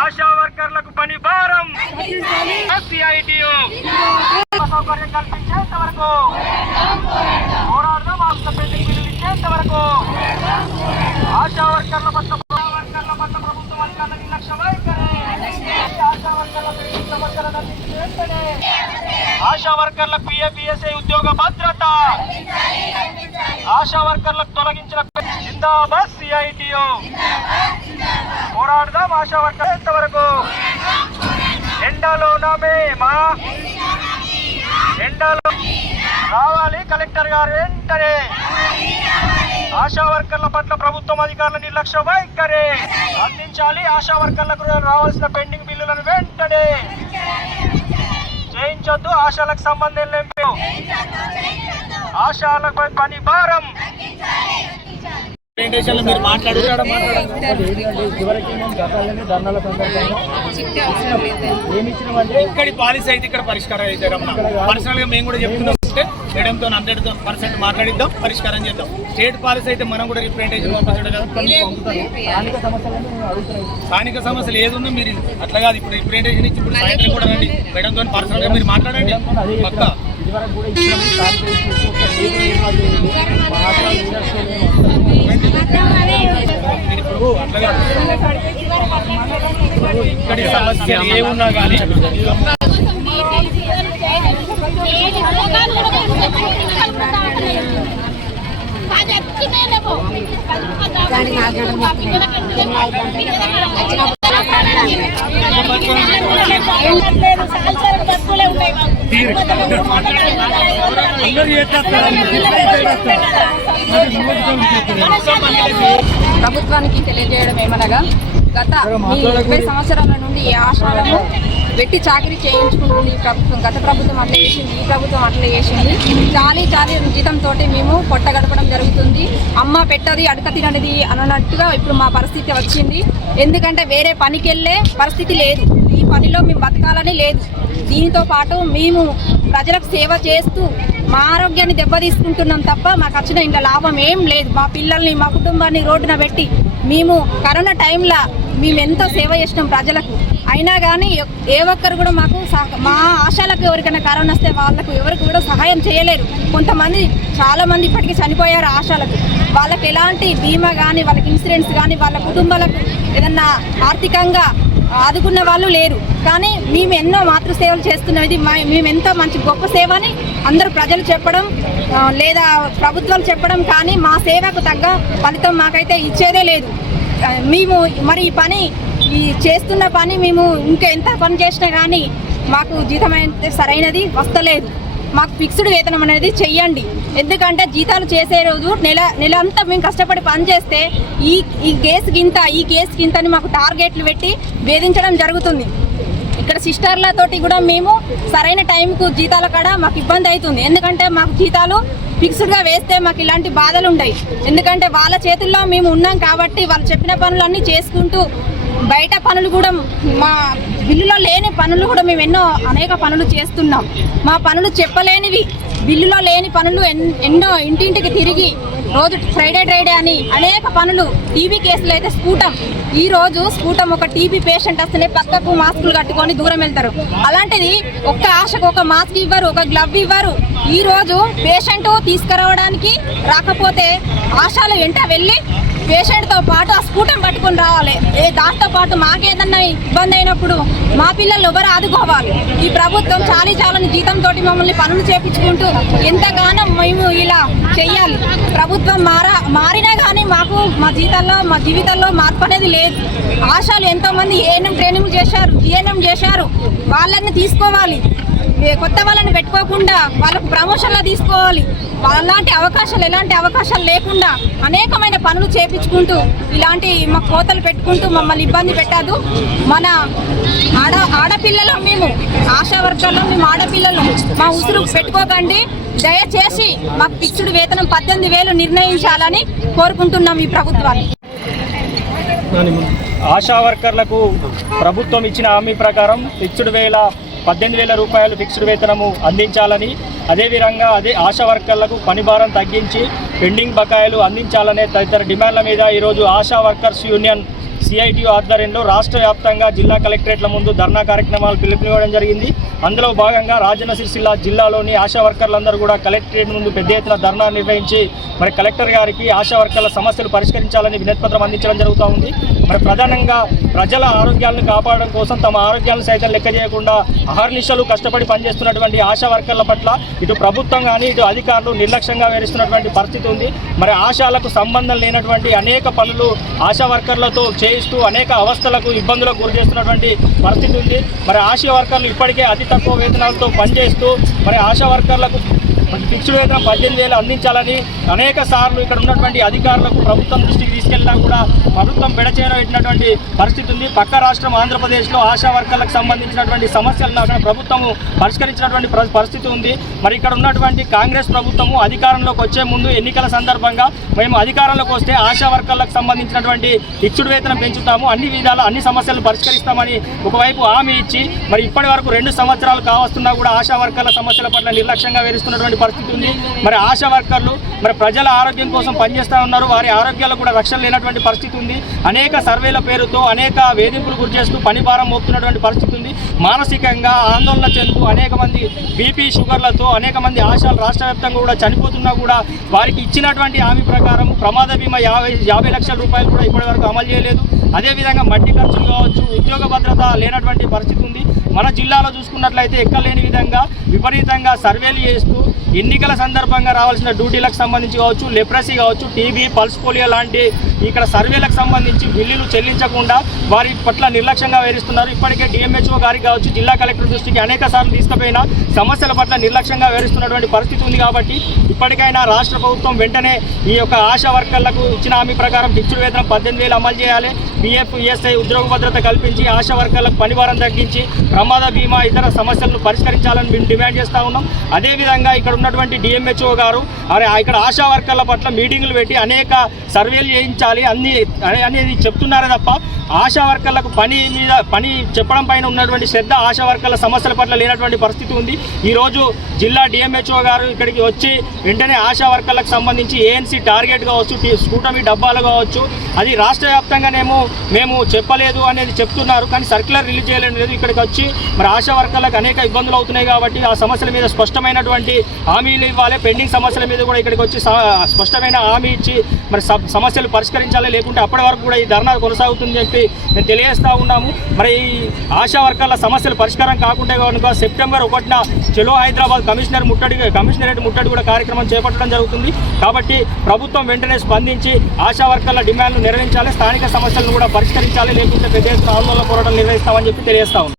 ఆశా వర్కర్లకు పని భారం సిఐటియు సౌకర్యం కల్పించేంత వరకు పోరాడదాం. ఆశా పెండింగ్ బిల్లులు ఇచ్చేంత వరకు ఆశా వర్కర్ల పట్ల ప్రభుత్వం అధికారుల నిర్లక్ష్య వైఖరి. ఆశా వర్కర్ల పెండింగ్ సమస్యలను అందించిన వెంటనే ఆశా వర్కర్ల పిఎఫ్ఈఎస్ఐ ఉద్యోగ భద్రత, ఆశా వర్కర్లకు తొలగించిన జిందాబాద్ సిఐటియు. పోరాడదాం ఆశా వర్కర్ ఎంతవరకు. ఎండలో నామేమా ఎండలో రావాలి కలెక్టర్ గారు వెంటనే. ఆశా వర్కర్ల పట్ల ప్రభుత్వం అధికారుల నిర్లక్ష్య వైఖరి అందించాలి. ఆశా వర్కర్లకు రావాల్సిన పెండింగ్ బిల్లులను వెంటనే చేయించొద్దు. ఆశాలకు సంబంధం లేదు. ఆశాలపై పని భారం. మీరు ఇక్కడి పాలసీ అయితే ఇక్కడ పరిష్కారం అయితే పర్సనల్ గా మేము కూడా చెప్తున్నాం. మేడంతో 100% మాట్లాడిద్దాం, పరిష్కారం చేద్దాం. స్టేట్ పాలసీ అయితే మనం కూడా రిప్రజెంటేషన్ పంపించడం కదా. స్థానిక సమస్యలు ఏదున్నా మీరు అట్లా కాదు. ఇప్పుడు రిప్రజెంటేషన్ ఇచ్చి ఇప్పుడు సాయంత్రం కూడా రండి. మేడంతో పర్సనల్ గా మీరు మాట్లాడండి. పక్కా ఇక్కడి సమస్యలు ఏమున్నా కానీ ప్రభుత్వానికి తెలియజేయడం ఏమనగా గత 20 సంవత్సరాల నుండి ఈ ఆశాలను వెట్టి చాకరీ చేయించుకుంటుంది ఈ ప్రభుత్వం. గత ప్రభుత్వం అట్లా చేసింది, ఈ ప్రభుత్వం అట్లా చేసింది. చాలీ జీతంతో మేము పొట్ట గడపడం జరుగుతుంది. అమ్మ పెట్టది అడక తినది అన్నట్టుగా ఇప్పుడు మా పరిస్థితి వచ్చింది. ఎందుకంటే వేరే పనికి వెళ్ళే పరిస్థితి లేదు. ఈ పనిలో మేము బతకాలని లేదు. దీనితో పాటు మేము ప్రజలకు సేవ చేస్తూ మా ఆరోగ్యాన్ని దెబ్బతీసుకుంటున్నాం తప్ప మాకు వచ్చిన ఇంట్లో లాభం ఏం లేదు. మా పిల్లల్ని మా కుటుంబాన్ని రోడ్డున పెట్టి మేము కరోనా టైంలో మేము ఎంతో సేవ చేసినాం ప్రజలకు. అయినా కానీ ఏ ఒక్కరు కూడా మాకు మా ఆశాలకు ఎవరికైనా కరోనా వస్తే వాళ్ళకు ఎవరికి కూడా సహాయం చేయలేరు. కొంతమంది చాలామంది ఇప్పటికీ చనిపోయారు ఆశాలకు. వాళ్ళకి ఎలాంటి బీమా కానీ, వాళ్ళకి ఇన్సూరెన్స్ కానీ, వాళ్ళ కుటుంబాలకు ఏదన్నా ఆర్థికంగా ఆదుకున్న వాళ్ళు లేరు. కానీ మేము ఎన్నో మాతృసేవలు చేస్తున్నది మేము ఎంతో మంచి గొప్ప సేవని అందరూ ప్రజలు చెప్పడం లేదా ప్రభుత్వాలు చెప్పడం, కానీ మా సేవకు తగ్గ ఫలితం మాకైతే ఇచ్చేదే లేదు. మేము మరి ఈ చేస్తున్న పని మేము ఇంకా ఎంత పని చేసినా కానీ మాకు జీతం అయితే సరైనది వస్తలేదు. మాకు ఫిక్స్డ్ వేతనం అనేది చెయ్యండి. ఎందుకంటే జీతాలు చేసే రోజు నెల అంతా మేము కష్టపడి పని చేస్తే ఈ కేసుకి ఇంతని మాకు టార్గెట్లు పెట్టి వేధించడం జరుగుతుంది. ఇక్కడ సిస్టర్లతోటి కూడా మేము సరైన టైంకు జీతాల కాడ మాకు ఇబ్బంది అవుతుంది. ఎందుకంటే మాకు జీతాలు ఫిక్స్డ్గా వేస్తే మాకు ఇలాంటి బాధలు ఉన్నాయి. ఎందుకంటే వాళ్ళ చేతుల్లో మేము ఉన్నాం కాబట్టి వాళ్ళు చెప్పిన పనులన్నీ చేసుకుంటూ బయట పనులు కూడా మా బిల్లులో లేని పనులు కూడా మేము అనేక పనులు చేస్తున్నాం. మా పనులు చెప్పలేనివి, బిల్లులో లేని పనులు ఎన్నో ఇంటింటికి తిరిగి రోజు ఫ్రైడే అని అనేక పనులు. టీబీ కేసులు అయితే ఈరోజు స్కూటం ఒక టీబీ పేషెంట్ వస్తేనే పక్కకు మాస్కులు కట్టుకొని దూరం వెళ్తారు. అలాంటిది ఒక్క ఆశకు ఒక మాస్క్ ఇవ్వరు, ఒక గ్లవ్ ఇవ్వరు. ఈరోజు పేషెంట్ తీసుకురావడానికి రాకపోతే ఆశాలు వెంట వెళ్ళి పేషెంట్తో పాటు ఆ స్కూటం పట్టుకొని రావాలి. దాంతో పాటు మాకేదన్నా ఇబ్బంది అయినప్పుడు మా పిల్లలు ఎవరు ఆదుకోవాలి. ఈ ప్రభుత్వం చాలని జీతంతో మమ్మల్ని పనులు చేపించుకుంటూ ఎంతగానో మేము ఇలా చెయ్యాలి. ప్రభుత్వం మారినా కానీ మాకు మా జీవితాల్లో మార్పు అనేది లేదు. ఆశాలు ఎంతోమంది ఏఎన్ఎం ట్రైనింగ్ చేశారు, జిఎన్ఎం చేశారు. వాళ్ళని తీసుకోవాలి, కొత్త వాళ్ళని పెట్టుకోకుండా వాళ్ళకు ప్రమోషన్లో తీసుకోవాలి. ఎలాంటి అవకాశాలు లేకుండా అనేకమైన పనులు చేపించుకుంటూ ఇలాంటి మా కోతలు పెట్టుకుంటూ మమ్మల్ని ఇబ్బంది పెట్టదు. మన ఆడపిల్లలు మేము ఆశా వర్గాల్లో మేము ఆడపిల్లలు మా ఉసురు పెట్టుకోకండి. దయచేసి మాకు ఫిక్స్డ్ వేతనం 18,000 నిర్ణయించాలని కోరుకుంటున్నాం ఈ ప్రభుత్వాన్ని. ఆశా వర్కర్లకు ప్రభుత్వం ఇచ్చిన హామీ ప్రకారం 18,000 రూపాయలు ఫిక్స్డ్ వేతనము అందించాలని, అదేవిధంగా ఆశా వర్కర్లకు పని భారం తగ్గించి పెండింగ్ బకాయిలు అందించాలనే తదితర డిమాండ్ల మీద ఈరోజు ఆశా వర్కర్స్ యూనియన్ సిఐటియు ఆధ్వర్యంలో రాష్ట్ర వ్యాప్తంగా జిల్లా కలెక్టరేట్ల ముందు ధర్నా కార్యక్రమాలు పిలుపునివ్వడం జరిగింది. అందులో భాగంగా రాజన్న సిరిసిల్ల జిల్లాలోని ఆశా వర్కర్లందరూ కూడా కలెక్టరేట్ ముందు పెద్ద ఎత్తున ధర్నా నిర్వహించి మరి కలెక్టర్ గారికి ఆశా వర్కర్ల సమస్యలు పరిష్కరించాలని వినతిపత్రం అందించడం జరుగుతూ ఉంది. మరి ప్రధానంగా ప్రజల ఆరోగ్యాలను కాపాడడం కోసం తమ ఆరోగ్యాలను సైతం లెక్క చేయకుండా అహర్నిశలు కష్టపడి పనిచేస్తున్నటువంటి ఆశా వర్కర్ల పట్ల ఇటు ప్రభుత్వం కానీ ఇటు అధికారులు నిర్లక్ష్యంగా వేరుస్తున్నటువంటి పరిస్థితి ఉంది. మరి ఆశాలకు సంబంధం లేనటువంటి అనేక పనులు ఆశా వర్కర్లతో చేయిస్తూ అనేక అవస్థలకు ఇబ్బందులకు గురి చేస్తున్నటువంటి పరిస్థితి ఉంది. మరి ఆశా వర్కర్లు ఇప్పటికే అతి తక్కువ వేతనాలతో పనిచేస్తూ మరి ఆశా వర్కర్లకు ఫిక్స్డ్ వేతనం 18,000 అందించాలని అనేక సార్లు ఇక్కడ ఉన్నటువంటి అధికారులకు ప్రభుత్వం దృష్టికి తీసుకెళ్ళినా కూడా ప్రభుత్వం పెట్టినటువంటి పరిస్థితి ఉంది. పక్క రాష్ట్రం ఆంధ్రప్రదేశ్లో ఆశా వర్కర్లకు సంబంధించినటువంటి సమస్యలను అక్కడ ప్రభుత్వము పరిష్కరించినటువంటి పరిస్థితి ఉంది. మరి ఇక్కడ ఉన్నటువంటి కాంగ్రెస్ ప్రభుత్వము అధికారంలోకి వచ్చే ముందు ఎన్నికల సందర్భంగా మేము అధికారంలోకి వస్తే ఆశా వర్కర్లకు సంబంధించినటువంటి ఫిక్స్డ్ వేతనం పెంచుతాము, అన్ని విధాల అన్ని సమస్యలు పరిష్కరిస్తామని ఒకవైపు హామీ ఇచ్చి మరి ఇప్పటి వరకు 2 సంవత్సరాలు కావస్తున్నా కూడా ఆశా వర్కర్ల సమస్యల పట్ల నిర్లక్ష్యంగా వేరుస్తున్నటువంటి పరిస్థితి ఉంది. మరి ఆశా వర్కర్లు మరి ప్రజల ఆరోగ్యం కోసం పనిచేస్తూ ఉన్నారు, వారి ఆరోగ్యాలకు కూడా రక్షణ లేనటువంటి పరిస్థితి ఉంది. అనేక సర్వేల పేరుతో అనేక వేధింపులు గురి చేస్తూ పని భారం మోపుతున్నటువంటి పరిస్థితి ఉంది. మానసికంగా ఆందోళన చెందుతూ అనేక మంది బీపీ షుగర్లతో అనేక మంది ఆశాలు రాష్ట్ర వ్యాప్తంగా కూడా చనిపోతున్నా కూడా వారికి ఇచ్చినటువంటి హామీ ప్రకారం ప్రమాద బీమా 50 లక్షల రూపాయలు కూడా ఇప్పటి వరకు అమలు చేయలేదు. అదేవిధంగా మట్టి ఖర్చులు కావచ్చు, ఉద్యోగ భద్రత లేనటువంటి పరిస్థితి ఉంది. మన జిల్లాలో చూసుకున్నట్లయితే ఎక్కలేని విధంగా విపరీతంగా సర్వేలు చేస్తూ ఎన్నికల సందర్భంగా రావాల్సిన డ్యూటీలకు సంబంధించి కావచ్చు, లెప్రసీ కావచ్చు, టీబీ, పల్స్ పోలియో లాంటి ఇక్కడ సర్వేలకు సంబంధించి బిల్లులు చెల్లించకుండా వారి పట్ల నిర్లక్ష్యంగా వేరుస్తున్నారు. ఇప్పటికే డిఎంహెచ్ఓ గారికి కావచ్చు, జిల్లా కలెక్టర్ దృష్టికి అనేక సార్లు తీసుకుపోయినా సమస్యల పట్ల నిర్లక్ష్యంగా వేరుస్తున్నటువంటి పరిస్థితి ఉంది. కాబట్టి ఇప్పటికైనా రాష్ట్ర ప్రభుత్వం వెంటనే ఈ యొక్క ఆశా వర్కర్లకు ఇచ్చిన హామీ ప్రకారం ఫిక్స్డ్ వేతనం 18,000 అమలు చేయాలి. పిఎఫ్, ఈఎస్ఐ ఉద్యోగ భద్రత కల్పించి ఆశా వర్కర్లకు పనిభారం తగ్గించి ప్రమాద బీమా ఇతర సమస్యలను పరిష్కరించాలని మేము డిమాండ్ చేస్తూ ఉన్నాం. అదేవిధంగా ఇక్కడ ఉన్నటువంటి డిఎంహెచ్ఓ గారు ఇక్కడ ఆశా వర్కర్ల పట్ల మీటింగులు పెట్టి అనేక సర్వేలు చేయించాలి అనేది చెప్తున్నారే తప్ప ఆశా వర్కర్లకు పని చెప్పడం పైన ఉన్నటువంటి శ్రద్ధ ఆశా వర్కర్ల సమస్యల పట్ల లేనటువంటి పరిస్థితి ఉంది. ఈరోజు జిల్లా డిఎంహెచ్ఓ గారు ఇక్కడికి వచ్చి వెంటనే ఆశా వర్కర్లకు సంబంధించి ఏఎన్సీ టార్గెట్ కావచ్చు, స్కూటమీ డబ్బాలు కావచ్చు, అది రాష్ట్ర వ్యాప్తంగానేమో మేము చెప్పలేదు అనేది చెప్తున్నారు, కానీ సర్క్యులర్ రిలీజ్ చేయలేదు. ఇక్కడికి వచ్చి మరి ఆశా వర్కర్లకు అనేక ఇబ్బందులు అవుతున్నాయి కాబట్టి ఆ సమస్యల మీద స్పష్టమైనటువంటి హామీలు ఇవ్వాలి. పెండింగ్ సమస్యల మీద కూడా ఇక్కడికి వచ్చి స్పష్టమైన హామీ ఇచ్చి మరి సమస్యలు పరిష్కరించాలి, లేకుంటే అప్పటి వరకు కూడా ఈ ధర్నా కొనసాగుతుందని చెప్పి మేము తెలియజేస్తూ ఉన్నాము. మరి ఈ ఆశా వర్కర్ల సమస్యలు పరిష్కారం కాకుండా కనుక సెప్టెంబర్ 1న చలో హైదరాబాద్ కమిషనరేట్ ముట్టడి కూడా కార్యక్రమం చేపట్టడం జరుగుతుంది. కాబట్టి ప్రభుత్వం వెంటనే స్పందించి ఆశా వర్కర్ల డిమాండ్లు నెరవేర్చాలి, స్థానిక సమస్యలను కూడా పరిష్కరించాలి, లేకుంటే పెద్ద ఎత్తున ఆందోళన పోరాటం నిర్వహిస్తామని చెప్పి తెలియజేస్తా ఉన్నాం.